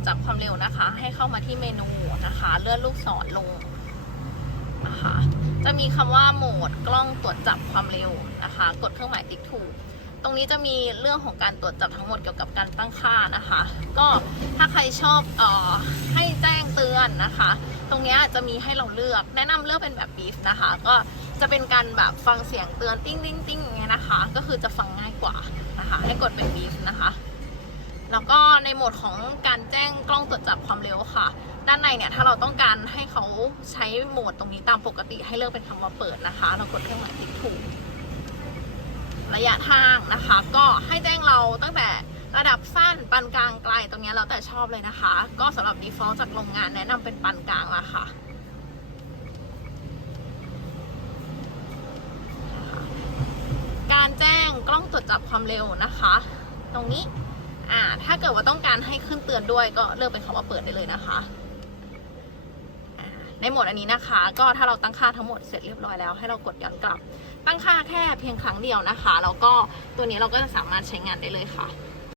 จจับความเร็วนะคะ ให้เข้ามาที่เมนูนะคะ เลื่อนลูกศรลงนะคะจะมีคำว่าโหมดกล้องตรวจจับความเร็วนะคะ กดเครื่องหมายติ๊กถูก ตรงนี้จะมีเรื่องของการตรวจจับทั้งหมดเกี่ยวกับการตั้งค่านะคะ ก็ถ้าใครชอบออให้แจ้งเตือนนะคะ ตรงนี้จะมีให้เราเลือกแนะนำเลือกเป็นแบบบีฟนะคะ ก็จะเป็นการแบบฟังเสียงเตือนติ้งติ้งติ้งอย่างเงี้ยนะคะ ก็คือจะฟังง่ายกว่านะคะ ให้กดเป็นบีฟนะคะ แล้วก็ในโหมดของการแจ้งกล้องตรวจจับความเร็วค่ะ ด้านในเนี่ยถ้าเราต้องการให้เขาใช้โหมดตรงนี้ตามปกติให้เลือกเป็นคำว่าเปิดนะคะ เรากดเครื่องหมายติ๊กถูก ระยะทางนะคะ ก็ให้แจ้งเราตั้งแต่ระดับสั้นปานกลางไกลตรงนี้แล้วแต่ชอบเลยนะคะ ก็สำหรับ default จากโรงงานแนะนำเป็นปานกลางละค่ะการแจ้งกล้องตรวจจับความเร็วนะคะ ตรงนี้ อ่า ถ้าเกิดว่าต้องการให้ขึ้นเตือนด้วยก็เลือกเป็นคำว่าเปิดได้เลยนะคะ ในโหมดอันนี้นะคะ ก็ถ้าเราตั้งค่าทั้งหมดเสร็จเรียบร้อยแล้วให้เรากดย้อนกลับ ตั้งค่าแค่เพียงครั้งเดียวนะคะ แล้วก็ตัวนี้เราก็จะสามารถใช้งานได้เลยค่ะ